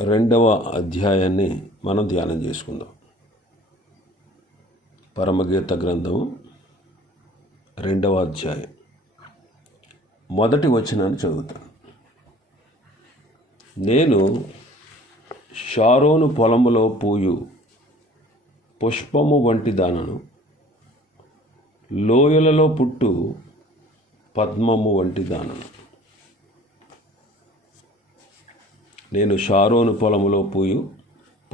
రెండవ అధ్యాయాన్ని మనం ధ్యానం చేసుకుందాం. పరమగీత గ్రంథము రెండవ అధ్యాయం. మొదటి వచనాన్ని చదువుతాను నేను షారోను పొలములో పూయు పుష్పము వంటి దానను లోయలలో పుట్టు పద్మము వంటి దానను. నేను షారోను పొలములో పూయు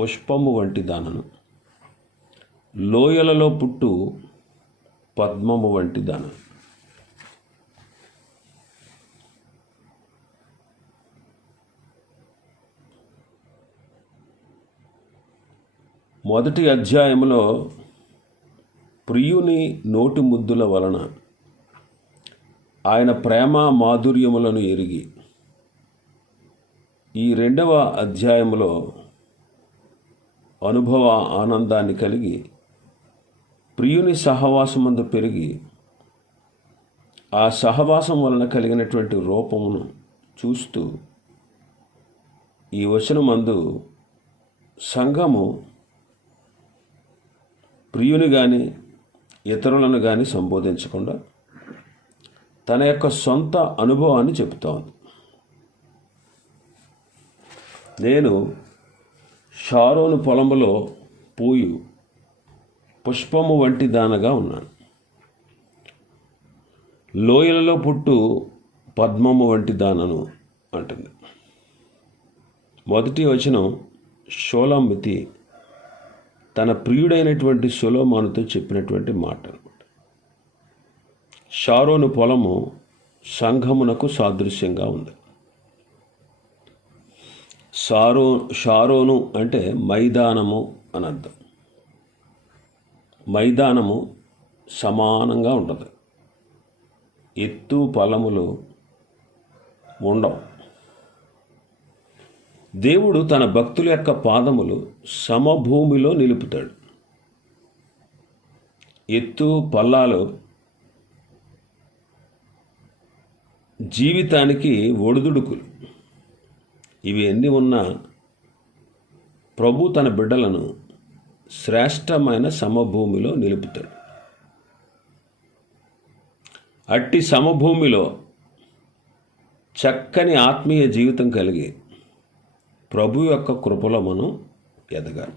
పుష్పము వంటి దానను. లోయలలో పుట్టు పద్మము వంటి దానను. మొదటి అధ్యాయంలో ప్రియుని నోటి ముద్దుల వలన ఆయన ప్రేమ మాధుర్యములను ఎరిగి ఈ రెండవ అధ్యాయంలో అనుభవ ఆనందాన్ని కలిగి ప్రియుని సహవాసమందు పెరిగి ఆ సహవాసం వలన కలిగినటువంటి రూపమును చూస్తూ ఈ వచనమందు సంఘము ప్రియుని కానీ ఇతరులను కానీ సంబోధించకుండా తన యొక్క సొంత అనుభవాన్ని చెబుతోంది. నేను షారోను పొలంలో పూయు పుష్పము వంటి దానగా ఉన్నాను. లోయలలో పుట్టు పద్మము వంటి దానను అంటుంది. మొదటి వచనం షోలామితి తన ప్రియుడైనటువంటి సులోమానుతో చెప్పినటువంటి మాట అనమాట షారోను పొలము సంఘమునకు సాదృశ్యంగా ఉంది. సారో షారోను అంటే మైదానము అని అర్థం. మైదానము సమానంగా ఉంటుంది. ఎత్తు పొలములు ఉండవు. దేవుడు తన భక్తుల యొక్క పాదములు సమభూమిలో నిలుపుతాడు. ఎత్తు పల్లాలు జీవితానికి ఒడిదుడుకులు. ఇవి ఎన్ని ఉన్నా ప్రభు తన బిడ్డలను శ్రేష్టమైన సమభూమిలో నిలుపుతాడు. అట్టి సమభూమిలో చక్కని ఆత్మీయ జీవితం కలిగి ప్రభు యొక్క కృపలో మనం ఎదగాలి.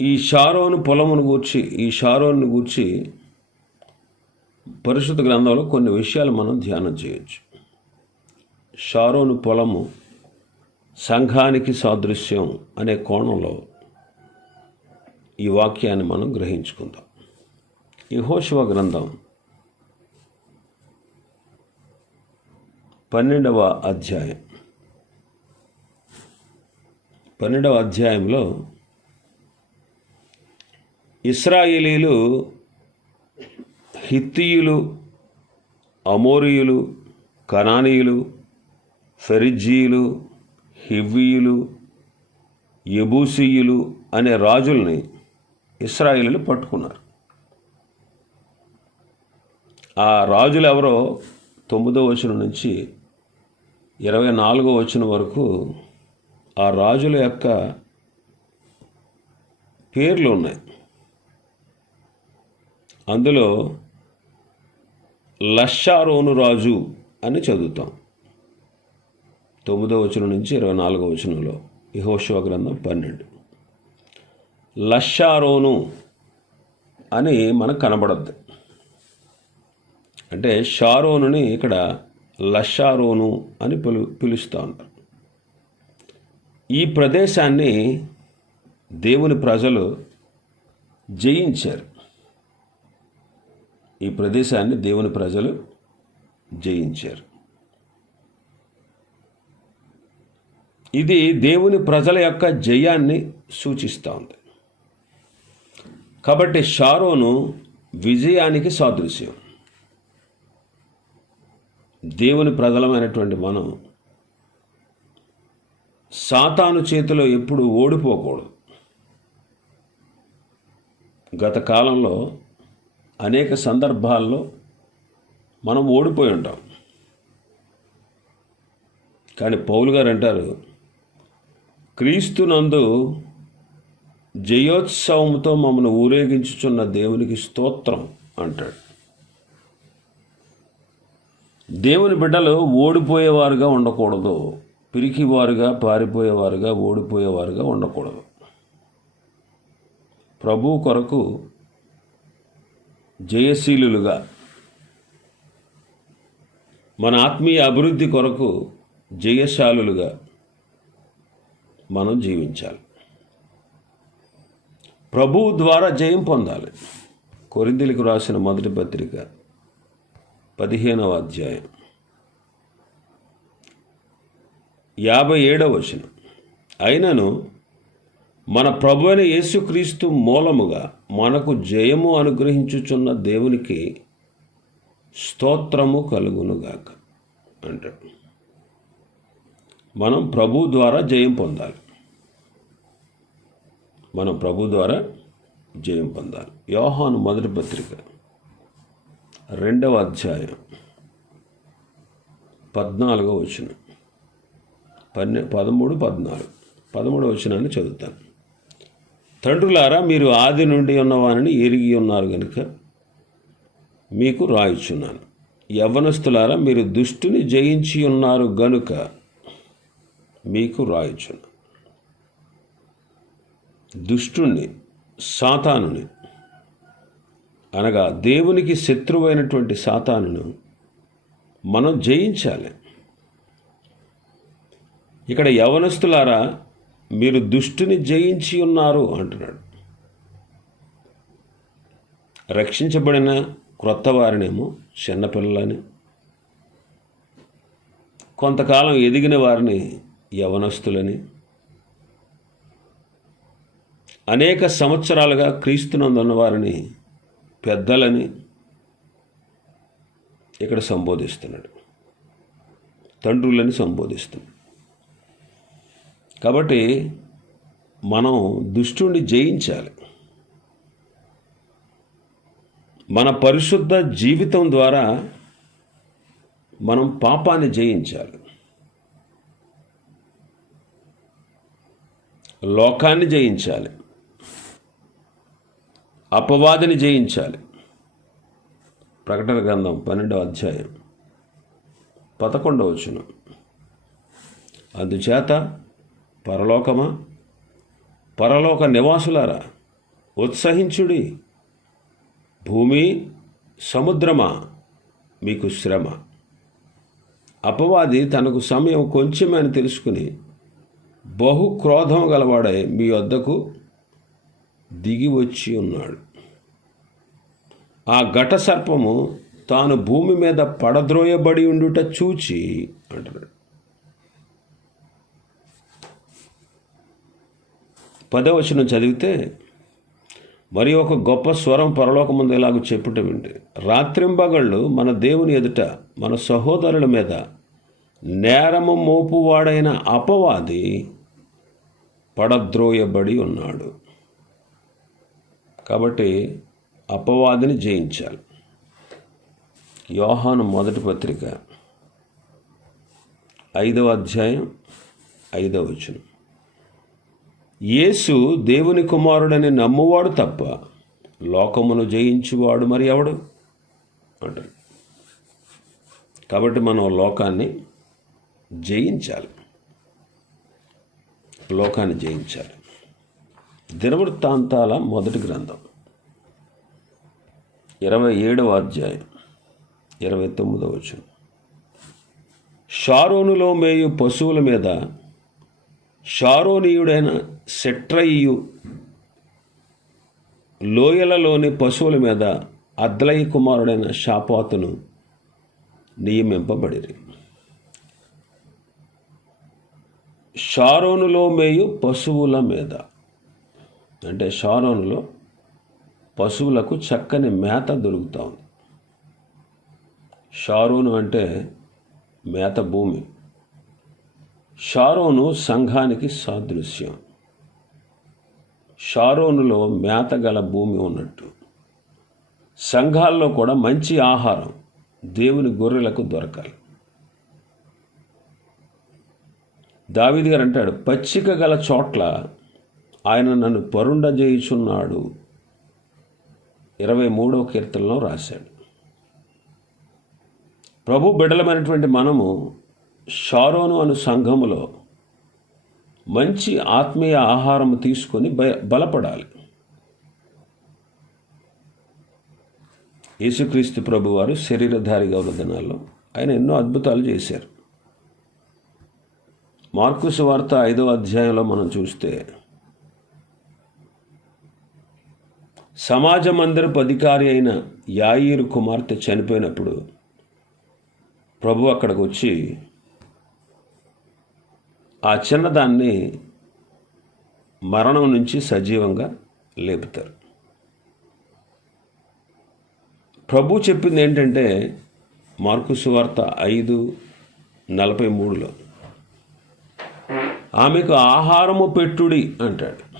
ఈ షారోను పొలమును గూర్చి ఈ షారోను గూర్చి పరిశుద్ధ గ్రంథంలో కొన్ని విషయాలు మనం ధ్యానం చేయొచ్చు. షారోను పొలము సంఘానికి సాదృశ్యం అనే కోణంలో ఈ వాక్యాన్ని మనం గ్రహించుకుందాం. యహోశివ గ్రంథం పన్నెండవ అధ్యాయం. పన్నెండవ అధ్యాయంలో ఇస్రాయేలీలు హిత్తీయులు అమోరియులు కనానీయులు ఫెరిజీయులు హివ్వీయులు యబూసీయులు అనే రాజుల్ని ఇస్రాయిలు పట్టుకున్నారు. ఆ రాజులు ఎవరో తొమ్మిదో వచనం నుంచి ఇరవై నాలుగో వచనం వరకు ఆ రాజుల యొక్క పేర్లు ఉన్నాయి. అందులో లషారోను రాజు అని చదువుతాం. తొమ్మిదో వచనం నుంచి ఇరవై నాలుగో వచనంలో యహోశివ గ్రంథం పన్నెండు. లషారోను అని మనకు కనబడద్దు. అంటే షారోనుని ఇక్కడ లషారోను అని పిలు పిలుస్తూ ఉంటారు ఈ ప్రదేశాన్ని దేవుని ప్రజలు జయించారు. ఈ ప్రదేశాన్ని దేవుని ప్రజలు జయించారు. ఇది దేవుని ప్రజల యొక్క జయాన్ని సూచిస్తూ ఉంది. కాబట్టి షారోను విజయానికి సాదృశ్యం. దేవుని ప్రజలమైనటువంటి మనం సాతాను చేతిలో ఎప్పుడు ఓడిపోకూడదు. గత కాలంలో అనేక సందర్భాల్లో మనం ఓడిపోయి ఉంటాం. కానీ పౌలు గారు అంటారు క్రీస్తునందు జయోత్సవంతో మమ్మల్ని ఊరేగించుచున్న దేవునికి స్తోత్రం అంటాడు. దేవుని బిడ్డలు ఓడిపోయేవారుగా ఉండకూడదు పిరికివారుగా పారిపోయేవారుగా ఓడిపోయేవారుగా ఉండకూడదు. ప్రభు కొరకు జయశీలులుగా. మన ఆత్మీయ అభివృద్ధి కొరకు జయశాలులుగా మనం జీవించాలి. ప్రభువు ద్వారా జయం పొందాలి. కొరిందులకు రాసిన మొదటి పత్రిక పదిహేనవ అధ్యాయం యాభై ఏడవ వచనం. అయినను మన ప్రభు అయిన యేసుక్రీస్తు మూలముగా మనకు జయము అనుగ్రహించుచున్న దేవునికి స్తోత్రము కలుగునుగాక అంటాడు. మనం ప్రభు ద్వారా జయం పొందాలి. మనం ప్రభు ద్వారా జయం పొందాలి. యోహాను మొదటి పత్రిక రెండవ అధ్యాయం పద్నాలుగో వచ్చిన పన్నె పదమూడు పద్నాలుగు. పదమూడవ వచనాన్ని చదువుతాను. తండ్రులారా మీరు ఆది నుండి ఉన్నవానని ఎరిగి ఉన్నారు కనుక మీకు రాయిచున్నాను. యవ్వనస్తులారా మీరు దుష్టుని జయించి ఉన్నారు గనుక మీకు రాయిచున్నాను. దుష్టుణ్ణి సాతానుని అనగా దేవునికి శత్రువైనటువంటి సాతానును మనం జయించాలి. ఇక్కడ యవనస్తులారా మీరు దుష్టుని జయించి ఉన్నారు అంటున్నాడు. రక్షించబడిన క్రొత్త వారినేమో చిన్నపిల్లలని కొంతకాలం ఎదిగిన వారిని యవనస్తులని అనేక సంవత్సరాలుగా క్రీస్తునందున్న వారిని పెద్దలని ఇక్కడ సంబోధిస్తున్నాడు. తండ్రులని సంబోధిస్తున్నాడు. కాబట్టి మనం దుష్టుని జయించాలి. మన పరిశుద్ధ జీవితం ద్వారా మనం పాపాన్ని జయించాలి. లోకాన్ని జయించాలి. అపవాదిని జయించాలి. ప్రకటన గ్రంథం పన్నెండవ అధ్యాయం పదకొండవ వచనం. అందుచేత పరలోకమా? పరలోక నివాసులారా ఉత్సహించుడి. భూమి సముద్రమా? మీకు శ్రమ. అపవాది తనకు సమయం కొంచెమని తెలుసుకుని బహు క్రోధం గలవాడై మీ వద్దకు దిగి వచ్చి ఉన్నాడు. ఆ ఘట సర్పము తాను భూమి మీద పడద్రోయబడి ఉండుట చూచి అంటున్నాడు. పదవచనం చదివితే మరి ఒక గొప్ప స్వరం పరలోకముందు ఇలాగ చెప్పుట రాత్రింబగళ్ళు మన దేవుని ఎదుట మన సహోదరుల మీద నేరము మోపువాడైన అపవాది పడద్రోయబడి ఉన్నాడు. కాబట్టి అపవాదిని జయించాలి. యోహాను మొదటి పత్రిక ఐదవ అధ్యాయం ఐదవ వచనం. యేసు దేవుని కుమారుడని నమ్మువాడు తప్ప లోకమును జయించువాడు మరి ఎవడు? అంటారు కాబట్టి మనం లోకాన్ని జయించాలి. లోకాన్ని జయించాలి. దినవృత్తాంతాల మొదటి గ్రంథం. ఇరవై ఏడవ అధ్యాయం. ఇరవై తొమ్మిదవ వచనం. షారోనులో మేయు పశువుల మీద షారోనీయుడైన సెట్రయ్యు లోయలలోని పశువుల మీద అద్లయ్య కుమారుడైన షాపాతును నియమింపబడిరి. షారోనులో మేయు పశువుల మీద. అంటే షారోనులో పశువులకు చక్కని మేత దొరుకుతూ ఉంది. షారోను అంటే మేత భూమి. షారోను సంఘానికి సాదృశ్యం. షారోనులో మేత గల భూమి ఉన్నట్టు. సంఘాల్లో కూడా మంచి ఆహారం దేవుని గొర్రెలకు దొరకాలి. దావిది గారు అంటాడు పచ్చిక గల చోట్ల ఆయన నన్ను పరుండజేయుచున్నాడు. ఇరవై మూడవ కీర్తనలో రాశాడు. ప్రభు బిడలమైనటువంటి మనము షారోను అను సంఘములో మంచి ఆత్మీయ ఆహారం తీసుకొని బ బలపడాలి. యేసుక్రీస్తు ప్రభు వారు శరీరధారిగా ఉన్న దినాల్లో ఆయన ఎన్నో అద్భుతాలు చేశారు. మార్కుసు వార్త ఐదవ అధ్యాయంలో మనం చూస్తే సమాజ మందిరపు అధికారి అయిన యాయిరు కుమార్తె చనిపోయినప్పుడు ప్రభు అక్కడికి వచ్చి ఆ చిన్నదాన్ని మరణం నుంచి సజీవంగా లేపుతారు. ప్రభు చెప్పింది ఏంటంటే మార్కు సువార్త ఐదు నలభై మూడులో ఆమెకు ఆహారము పెట్టుడి అంటాడు.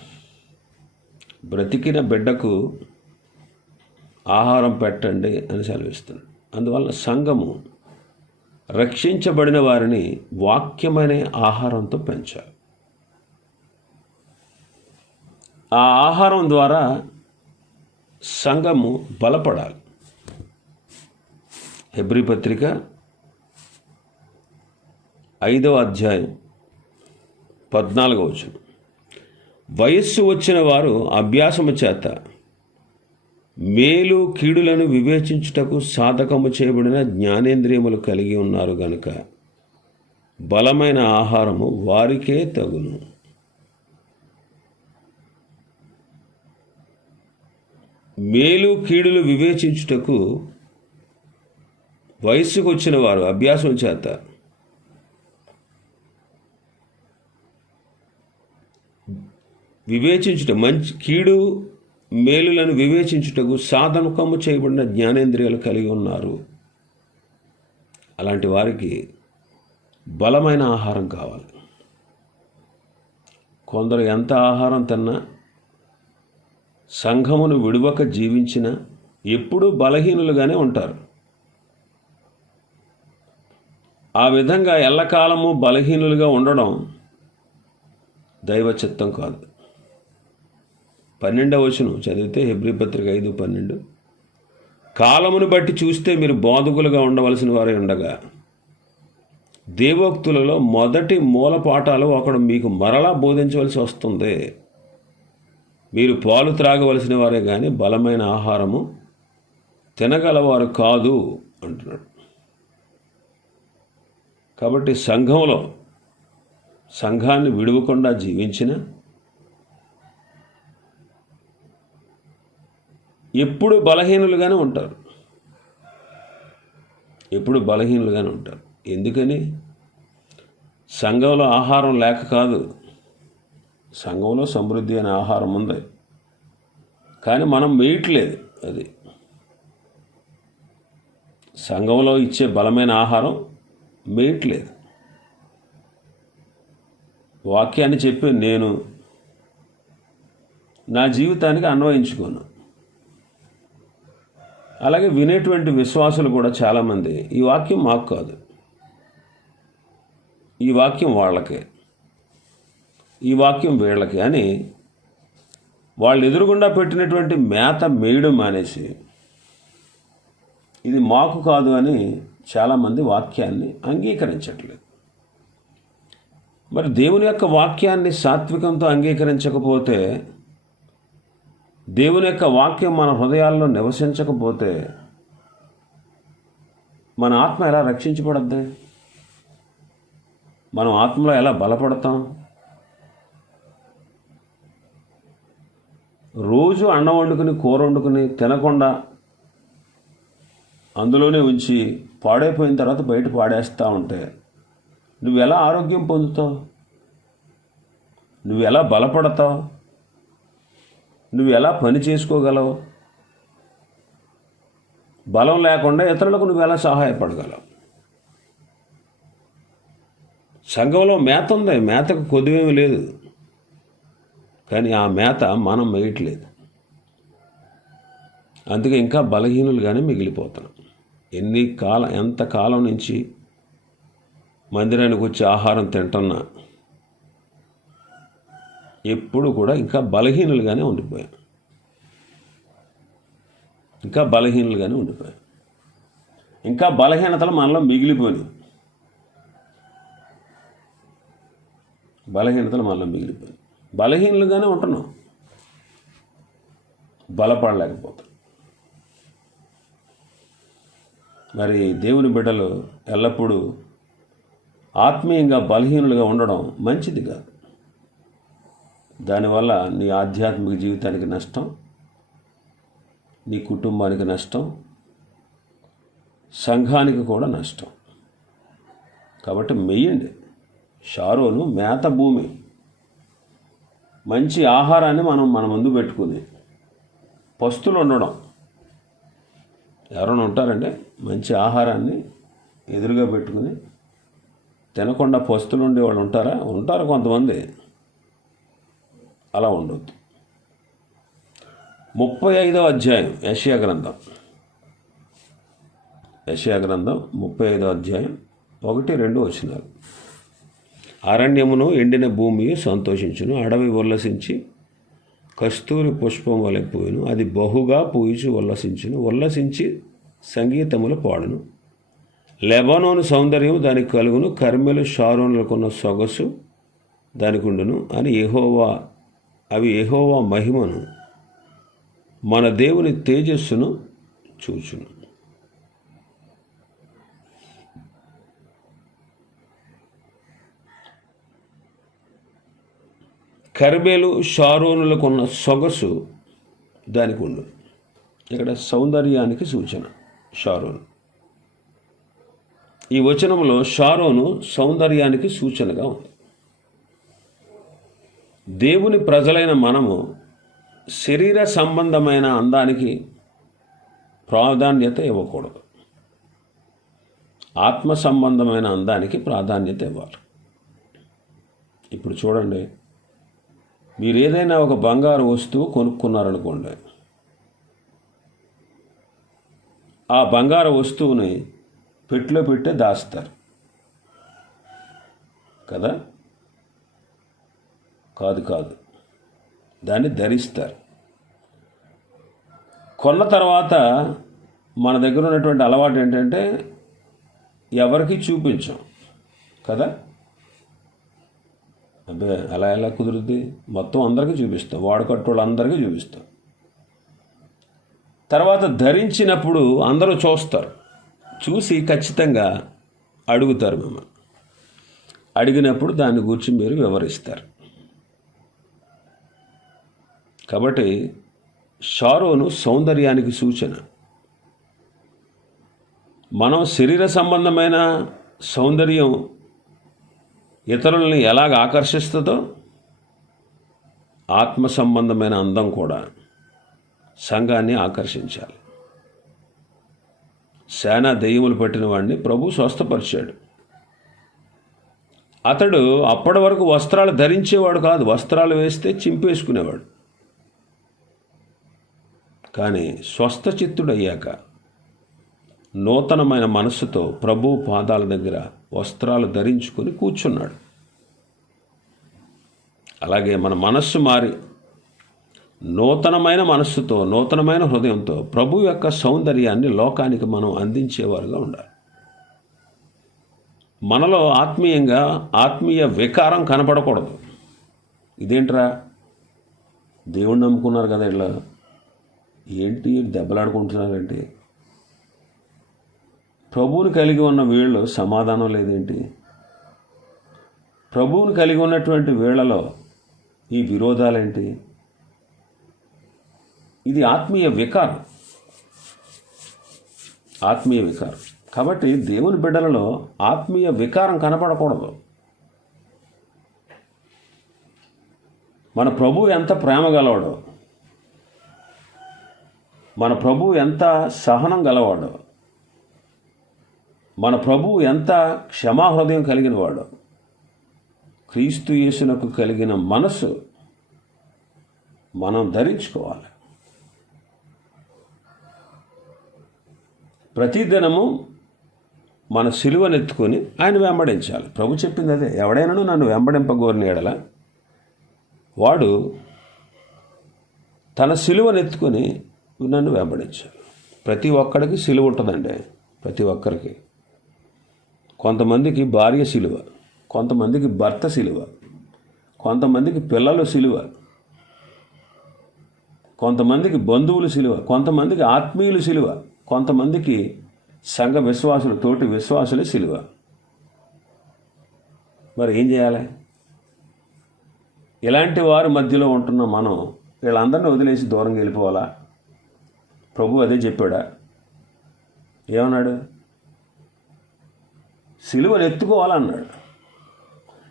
బ్రతికిన బిడ్డకు ఆహారం పెట్టండి అని సెలవిస్తుంది. అందువల్ల సంఘము రక్షించబడిన వారిని వాక్యమనే ఆహారంతో పెంచాలి ఆ ఆహారం ద్వారా సంఘము బలపడాలి. హెబ్రి పత్రిక ఐదవ అధ్యాయం పద్నాలుగవ వచనం. వయస్సు వచ్చిన వారు అభ్యాసము చేత మేలు కీడులను వివేచించుటకు సాధకము చేయబడిన జ్ఞానేంద్రియములు కలిగి ఉన్నారు గనుక బలమైన ఆహారము వారికే తగును. మేలు కీడులు వివేచించుటకు వయస్సుకు వచ్చిన వారు అభ్యాసం చేత వివేచించుట మంచి కీడు మేలులను వివేచించుటకు సాధనకము చేయబడిన జ్ఞానేంద్రియాలు కలిగి ఉన్నారు. అలాంటి వారికి బలమైన ఆహారం కావాలి. కొందరు ఎంత ఆహారం తిన్నా సంఘమును విడువక జీవించిన ఎప్పుడూ బలహీనులుగానే ఉంటారు. ఆ విధంగా ఎల్లకాలము బలహీనులుగా ఉండడం దైవ చిత్తం కాదు. పన్నెండవ వచనం. చదివితే హెబ్రి పత్రిక ఐదు పన్నెండు. కాలమును బట్టి చూస్తే మీరు బోధకులుగా ఉండవలసిన వారే ఉండగా దేవోక్తులలో మొదటి మూల పాఠాలు ఒకడు మీకు మరలా బోధించవలసి వస్తుంది. మీరు పాలు త్రాగవలసిన వారే కానీ బలమైన ఆహారము తినగలవారు కాదు అంటున్నాడు. కాబట్టి సంఘంలో సంఘాన్ని విడవకుండా జీవించిన ఎప్పుడు బలహీనులుగానే ఉంటారు. ఎప్పుడు బలహీనులుగానే ఉంటారు. ఎందుకని? సంఘంలో ఆహారం లేక కాదు. సంఘంలో సమృద్ధి అనే ఆహారం ఉంది. కానీ మనం వేయట్లేదు అది. సంఘంలో ఇచ్చే బలమైన ఆహారం వేయట్లేదు వాక్యాన్ని చెప్పి నేను నా జీవితానికి అన్వయించుకోను. అలాగే వినేటువంటి విశ్వాసులు కూడా చాలామంది ఈ వాక్యం మాకు కాదు. ఈ వాక్యం వాళ్ళకే. ఈ వాక్యం వీళ్ళకి అని వాళ్ళు ఎదురుగుండా పెట్టినటువంటి మేత మేయడం మానేసి ఇది మాకు కాదు అని చాలామంది వాక్యాన్ని అంగీకరించట్లేదు. మరి దేవుని యొక్క వాక్యాన్ని సాత్వికంతో అంగీకరించకపోతే దేవుని యొక్క వాక్యం మన హృదయాల్లో నివసించకపోతే మన ఆత్మ ఎలా రక్షించబడద్ది? మనం ఆత్మలో ఎలా బలపడతాం? రోజు అన్నం వండుకుని కూర వండుకుని తినకుండా అందులోనే ఉంచి పాడైపోయిన తర్వాత బయట పాడేస్తూ ఉంటే నువ్వు ఎలా ఆరోగ్యం పొందుతావు? నువ్వు ఎలా బలపడతావు? నువ్వు ఎలా పని చేసుకోగలవు? బలం లేకుండా ఇతరులకు నువ్వు ఎలా సహాయపడగలవు? సంఘంలో మేత ఉంది. మేతకు కొద్దివేమీ లేదు. కానీ ఆ మేత మనం మేయట్లేదు. అందుకే ఇంకా బలహీనులుగానే మిగిలిపోతున్నాం ఎన్ని కాలం ఎంత కాలం నుంచి మందిరానికి వచ్చి ఆహారం తింటున్నా ఎప్పుడు కూడా ఇంకా బలహీనులుగానే ఉండిపోయాం ఇంకా బలహీనులుగానే ఉండిపోయాం ఇంకా బలహీనతలు మనలో మిగిలిపోయినాయి. బలహీనతలు మనలో మిగిలిపోయాయి బలహీనులుగానే ఉంటున్నాం. బలపడలేకపోతాం మరి దేవుని బిడ్డలు ఎల్లప్పుడూ ఆత్మీయంగా బలహీనులుగా ఉండడం మంచిది కాదు. దానివల్ల నీ ఆధ్యాత్మిక జీవితానికి నష్టం నీ కుటుంబానికి నష్టం సంఘానికి కూడా నష్టం. కాబట్టి మెయ్యండి. షారోను మేత భూమి. మంచి ఆహారాన్ని మనం మన ముందు పెట్టుకుని పస్తులు ఉండడం. ఎవరైనా ఉంటారంటే మంచి ఆహారాన్ని ఎదురుగా పెట్టుకుని తినకుండా పస్తులు ఉండేవాళ్ళు ఉంటారా? ఉంటారు కొంతమంది. అలా ఉండొద్దు. ముప్పై ఐదవ అధ్యాయం యషియా గ్రంథం. యషియా గ్రంథం ముప్పై ఐదవ అధ్యాయం ఒకటి రెండు వచ్చినారు అరణ్యమును ఎండిన భూమి సంతోషించును అడవి ఉల్లసించి కస్తూరి పుష్పం వలె పోయిను అది బహుగా పూయిచి ఉల్లసించును ఉల్లసించి సంగీతములు పాడును. లెబనోను సౌందర్యం దానికి కలుగును కర్మెలు షారోన్లకున్న సొగసు దానికి ఉండును అని యహోవా అవి ఎహోవా మహిమను మన దేవుని తేజస్సును చూచును. కర్బేలు షారోనులకున్న సొగసు దానికి ఉండు ఇక్కడ సౌందర్యానికి సూచన షారోను. ఈ వచనంలో షారోను సౌందర్యానికి సూచనగా ఉంది. దేవుని ప్రజలైన మనము శరీర సంబంధమైన అందానికి ప్రాధాన్యత ఇవ్వకూడదు. ఆత్మ సంబంధమైన అందానికి ప్రాధాన్యత ఇవ్వాలి. ఇప్పుడు చూడండి మీరు ఏదైనా ఒక బంగారు వస్తువు కొనుక్కున్నారనుకోండి ఆ బంగారు వస్తువుని పెట్టిలో పెట్టే దాస్తారు. కదా? కాదు కాదు. దాన్ని ధరిస్తారు. కొన్న తర్వాత మన దగ్గర ఉన్నటువంటి అలవాటు ఏంటంటే ఎవరికి చూపించాం. కదా? అబ్బే అలా ఎలా కుదురుద్ది? మొత్తం అందరికీ చూపిస్తాం. వాడుకట్టోళ్ళందరికీ చూపిస్తాం. తర్వాత ధరించినప్పుడు అందరూ చూస్తారు. చూసి ఖచ్చితంగా అడుగుతారు మిమ్మల్ని. అడిగినప్పుడు దాని గురించి మీరు వివరిస్తారు. కాబట్టి షారోను సౌందర్యానికి సూచన. మనం శరీర సంబంధమైన సౌందర్యం ఇతరులని ఎలాగ ఆకర్షిస్తుందో ఆత్మ సంబంధమైన అందం కూడా సంఘాన్ని ఆకర్షించాలి. సేనా దెయ్యములు పట్టిన వాడిని ప్రభు స్వస్థపరిచాడు. అతడు అప్పటి వరకు వస్త్రాలు ధరించేవాడు కాదు వస్త్రాలు వేస్తే చింపేసుకునేవాడు. కానీ స్వస్థచిత్తుడయ్యాక నూతనమైన మనస్సుతో ప్రభు పాదాల దగ్గర వస్త్రాలు ధరించుకొని కూర్చున్నాడు. అలాగే మన మనస్సు మారి నూతనమైన మనస్సుతో నూతనమైన హృదయంతో ప్రభు యొక్క సౌందర్యాన్ని లోకానికి మనం అందించేవారుగా ఉండాలి. మనలో ఆత్మీయంగా ఆత్మీయ వికారం కనపడకూడదు. ఇదేంట్రా? దేవుణ్ణి నమ్ముకున్నారు కదా ఇలా ఏంటి దెబ్బలాడుకుంటున్నారంటే? ప్రభువుని కలిగి ఉన్న వీళ్ళు సమాధానం లేదేంటి? ప్రభువుని కలిగి ఉన్నటువంటి వీళ్ళలో ఈ విరోధాలేంటి? ఇది ఆత్మీయ వికారం. ఆత్మీయ వికారం. కాబట్టి దేవుని బిడ్డలలో ఆత్మీయ వికారం కనపడకూడదు. మన ప్రభు ఎంత ప్రేమ గలవాడు మన ప్రభు ఎంత సహనం గలవాడు? మన ప్రభు ఎంత క్షమాహృదయం కలిగిన వాడు క్రీస్తు యేసునకు కలిగిన మనసు మనం ధరించుకోవాలి. ప్రతిదినము మన సిలువనెత్తుకొని ఆయన వెంబడించాలి. ప్రభు చెప్పింది అదే. ఎవడైనాను నన్ను వెంబడింపగోరిన ఎడల వాడు తన సిలువనెత్తుకొని నన్ను వెంబడించాలి ప్రతి ఒక్కడికి సిలువ ఉంటుందండి. ప్రతి ఒక్కరికి. కొంతమందికి భార్య సిలువ కొంతమందికి భర్త సిలువ కొంతమందికి పిల్లలు సిలువ కొంతమందికి బంధువులు సిలువ కొంతమందికి ఆత్మీయులు సిలువ కొంతమందికి సంఘ విశ్వాసులు తోటి విశ్వాసులే సిలువ. మరి ఏం చేయాలి? ఇలాంటి వారి మధ్యలో ఉంటున్న మనం వీళ్ళందరినీ వదిలేసి దూరంగా వెళ్ళిపోవాలా? ప్రభు అదే చెప్పాడా? ఏమన్నాడు? సిలువను ఎత్తుకోవాలన్నాడు.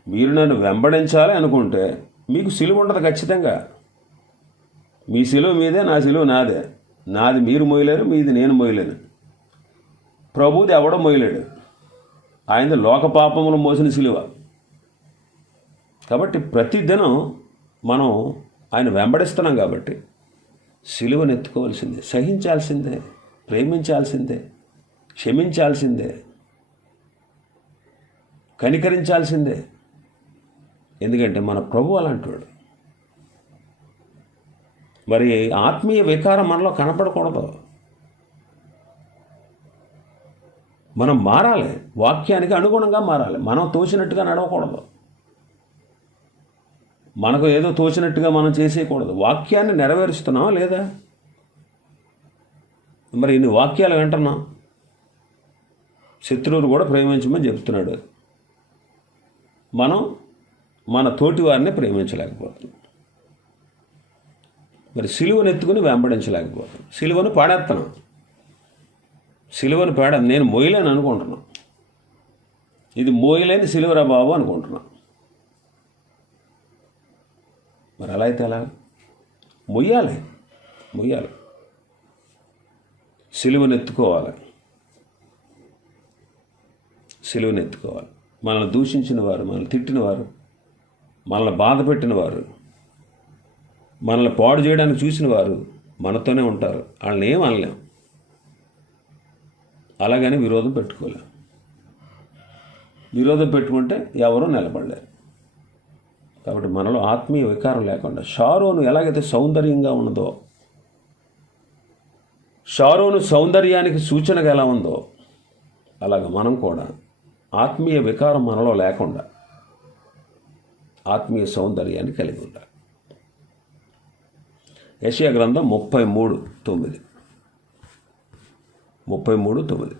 మీరు నన్ను వెంబడించాలి అనుకుంటే మీకు సిలువ ఉండదు ఖచ్చితంగా. మీ సిలువ మీదే నా సిలువ నాదే. నాది మీరు మోయలేరు మీది నేను మోయలేను ప్రభుది ఎవడో మోయలేడు ఆయన లోక పాపములు మోసిన సిలువ. కాబట్టి ప్రతిదినం మనం ఆయన వెంబడిస్తున్నాం కాబట్టి సిలువను ఎత్తుకోవాల్సిందే సహించాల్సిందే. ప్రేమించాల్సిందే. క్షమించాల్సిందే. కనికరించాల్సిందే. ఎందుకంటే మన ప్రభు అలాంటివాడు మరి ఆత్మీయ వికారం మనలో కనపడకూడదు. మనం మారాలి. వాక్యానికి అనుగుణంగా మారాలి. మనం తోచినట్టుగా నడవకూడదు. మనకు ఏదో తోచినట్టుగా మనం చేసేయకూడదు. వాక్యాన్ని నెరవేరుస్తున్నావా లేదా? మరి ఇన్ని వాక్యాలు వింటున్నాం. శత్రువులు కూడా ప్రేమించమని చెప్తున్నాడు. మనం మన తోటి వారిని ప్రేమించలేకపోతున్నాం. మరి సిలువను ఎత్తుకుని వెంబడించలేకపోతున్నాం. సిలువను పాడేస్తున్నాం సిలువను పాడ. నేను మోయలేను అనుకుంటున్నాను ఇది మోయలేని సిలువరా బాబు అనుకుంటున్నాను మరి అలా అయితే ఎలా? మొయ్యాలి. మొయ్యాలి. సిలువను ఎత్తుకోవాలి సిలువను ఎత్తుకోవాలి మనల్ని దూషించిన వారు మనల్ని తిట్టిన వారు మనల్ని బాధ పెట్టిన వారు మనల్ని పాడు చేయడానికి చూసిన వారు మనతోనే ఉంటారు. వాళ్ళని ఏం అనలేం. అలాగని విరోధం పెట్టుకోలేం. విరోధం పెట్టుకుంటే ఎవరూ నిలబడలేరు. కాబట్టి మనలో ఆత్మీయ వికారం లేకుండా షారోను ఎలాగైతే సౌందర్యంగా ఉన్నదో షారోను సౌందర్యానికి సూచనగా ఎలా ఉందో అలాగ మనం కూడా ఆత్మీయ వికారం మనలో లేకుండా ఆత్మీయ సౌందర్యాన్ని కలిగి ఉండాలి. యశయ గ్రంథం ముప్పై మూడు తొమ్మిది. ముప్పై మూడు తొమ్మిది.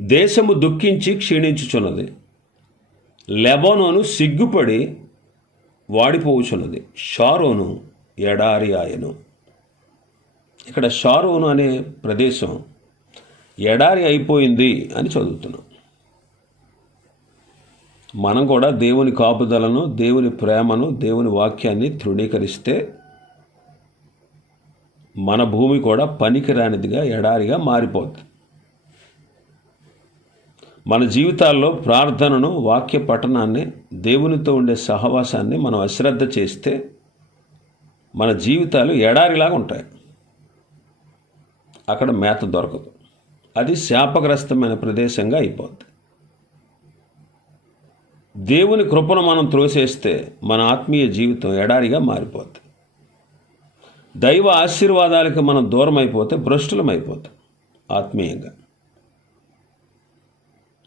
దేశము దుఃఖించి క్షీణించుచున్నది. లెబనోను సిగ్గుపడి వాడిపోవచ్చున్నది షారోను ఎడారి ఆయను. ఇక్కడ షారోను అనే ప్రదేశం ఎడారి అయిపోయింది అని చదువుతున్నాం. మనం కూడా దేవుని కాపుదలను దేవుని ప్రేమను దేవుని వాక్యాన్ని తృణీకరిస్తే మన భూమి కూడా పనికిరానిదిగా ఎడారిగా మారిపోతుంది మన జీవితాల్లో ప్రార్థనను వాక్య పఠనాన్ని దేవునితో ఉండే సహవాసాన్ని మనం అశ్రద్ధ చేస్తే మన జీవితాలు ఎడారిలాగా ఉంటాయి. అక్కడ మేత దొరకదు. అది శాపగ్రస్తమైన ప్రదేశంగా అయిపోద్ది. దేవుని కృపను మనం త్రోసేస్తే మన ఆత్మీయ జీవితం ఎడారిగా మారిపోద్ది. దైవ ఆశీర్వాదాలకి మనం దూరం అయిపోతే భ్రష్టులం అయిపోతాం ఆత్మీయంగా.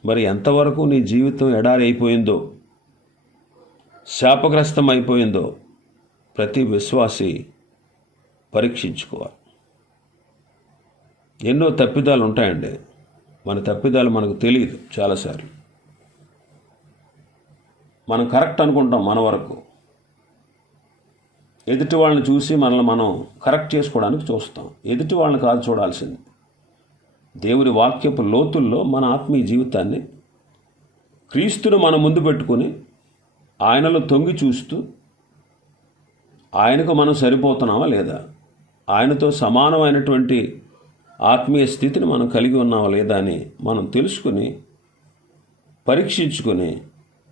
మరి ఎంతవరకు నీ జీవితం ఎడారి అయిపోయిందో శాపగ్రస్తం అయిపోయిందో ప్రతి విశ్వాసి పరీక్షించుకోవాలి. ఎన్నో తప్పిదాలు ఉంటాయండి మన తప్పిదాలు మనకు తెలియదు చాలాసార్లు. మనం కరెక్ట్ అనుకుంటాం మన వరకు. ఎదుటి వాళ్ళని చూసి మనల్ని మనం కరెక్ట్ చేసుకోవడానికి చూస్తాం. ఎదుటి వాళ్ళని కాదు చూడాల్సింది. దేవుని వాక్యపు లోతుల్లో మన ఆత్మీయ జీవితాన్ని క్రీస్తును మన ముందు పెట్టుకొని ఆయనలో తొంగి చూస్తూ ఆయనకు మనం సరిపోతున్నామా లేదా? ఆయనతో సమానమైనటువంటి ఆత్మీయ స్థితిని మనం కలిగి ఉన్నామా లేదా అని మనం తెలుసుకుని పరీక్షించుకొని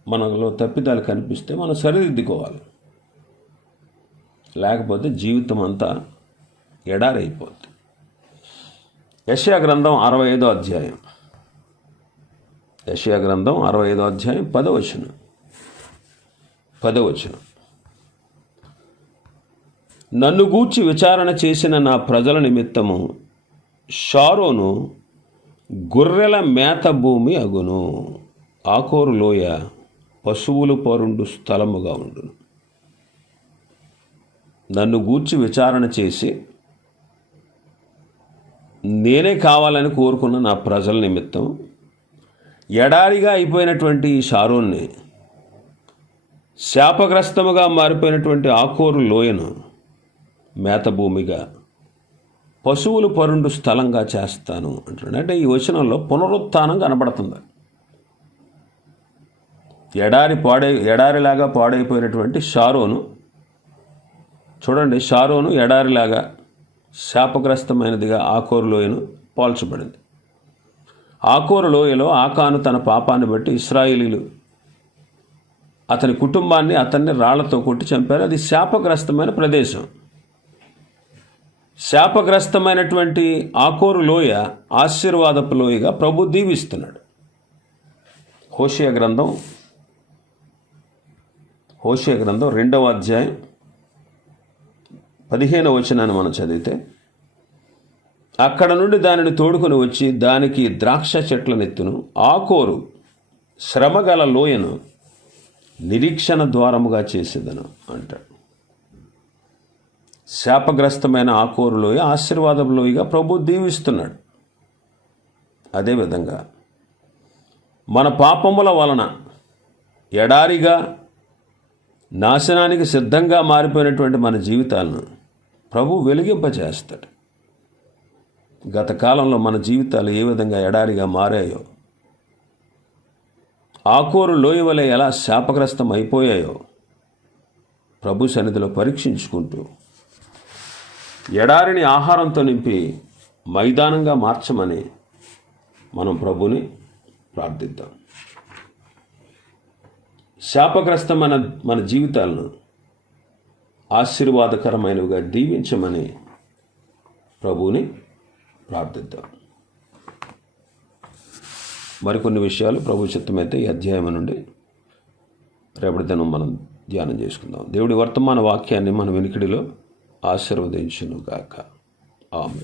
మనలో తప్పిదాలు కనిపిస్తే మనం సరిదిద్దుకోవాలి. లేకపోతే జీవితం అంతా ఎడారైపోద్ది. యష్యా గ్రంథం అరవై ఐదో అధ్యాయం. యషియా గ్రంథం అరవై ఐదో అధ్యాయం పదవచనం పదవచనం నన్ను గూర్చి విచారణ చేసిన నా ప్రజల నిమిత్తము షారోను గొర్రెల మేత భూమి అగును. ఆకోరు లోయ పశువులు పరుండు స్థలముగా ఉండును. నన్ను గూర్చి విచారణ చేసి నేనే కావాలని కోరుకున్న నా ప్రజల నిమిత్తం ఎడారిగా అయిపోయినటువంటి ఈ షారోన్ని శాపగ్రస్తముగా మారిపోయినటువంటి ఆకోరు లోయను మేతభూమిగా పశువులు పరుండు స్థలంగా చేస్తాను అంటున్నాడు. అంటే ఈ వచనంలో పునరుత్థానం కనబడుతుంది. ఎడారి పాడై ఎడారిలాగా పాడైపోయినటువంటి షారోను చూడండి షారోను ఎడారిలాగా శాపగ్రస్తమైనదిగా ఆకోరు లోయను పోల్చబడింది. ఆకోరు లోయలో ఆకాను తన పాపాన్ని బట్టి ఇస్రాయిలీలు అతని కుటుంబాన్ని అతన్ని రాళ్ళతో కొట్టి చంపారు. అది శాపగ్రస్తమైన ప్రదేశం. శాపగ్రస్తమైనటువంటి ఆకోరు లోయ ఆశీర్వాదపు లోయగా ప్రభు దీవిస్తున్నాడు. హోషియా గ్రంథం హోషియా గ్రంథం రెండవ అధ్యాయం పదిహేను వచనాన్ని మనం చదివితే అక్కడ నుండి దానిని తోడుకొని వచ్చి దానికి ద్రాక్ష చెట్లనెత్తును ఆకోరు శ్రమగల లోయను నిరీక్షణ ద్వారముగా చేసేదను అంటాడు. శాపగ్రస్తమైన ఆకోరు లోయ ఆశీర్వాదం లోయగా ప్రభు దీవిస్తున్నాడు. అదేవిధంగా మన పాపముల వలన ఎడారిగా నాశనానికి సిద్ధంగా మారిపోయినటువంటి మన జీవితాలను ప్రభు వెలిగింపజేస్తాడు. గత కాలంలో మన జీవితాలు ఏ విధంగా ఎడారిగా మారాయో ఆకోరు లోయ వలె ఎలా శాపగ్రస్తం అయిపోయాయో ప్రభు సన్నిధిలో పరీక్షించుకుంటూ ఎడారిని ఆహారంతో నింపి మైదానంగా మార్చమని మనం ప్రభుని ప్రార్థిద్దాం. శాపగ్రస్తమైన మన జీవితాలను ఆశీర్వాదకరమైనవిగా దీవించమని ప్రభువుని ప్రార్థిద్దాం. మరికొన్ని విషయాలు ప్రభు చిత్తమైతే ఈ అధ్యాయం నుండి రేపటి దినం మనం ధ్యానం చేసుకుందాం. దేవుడి వర్తమాన వాక్యాన్ని మన వెనుకడిలో ఆశీర్వదించును గాక ఆమె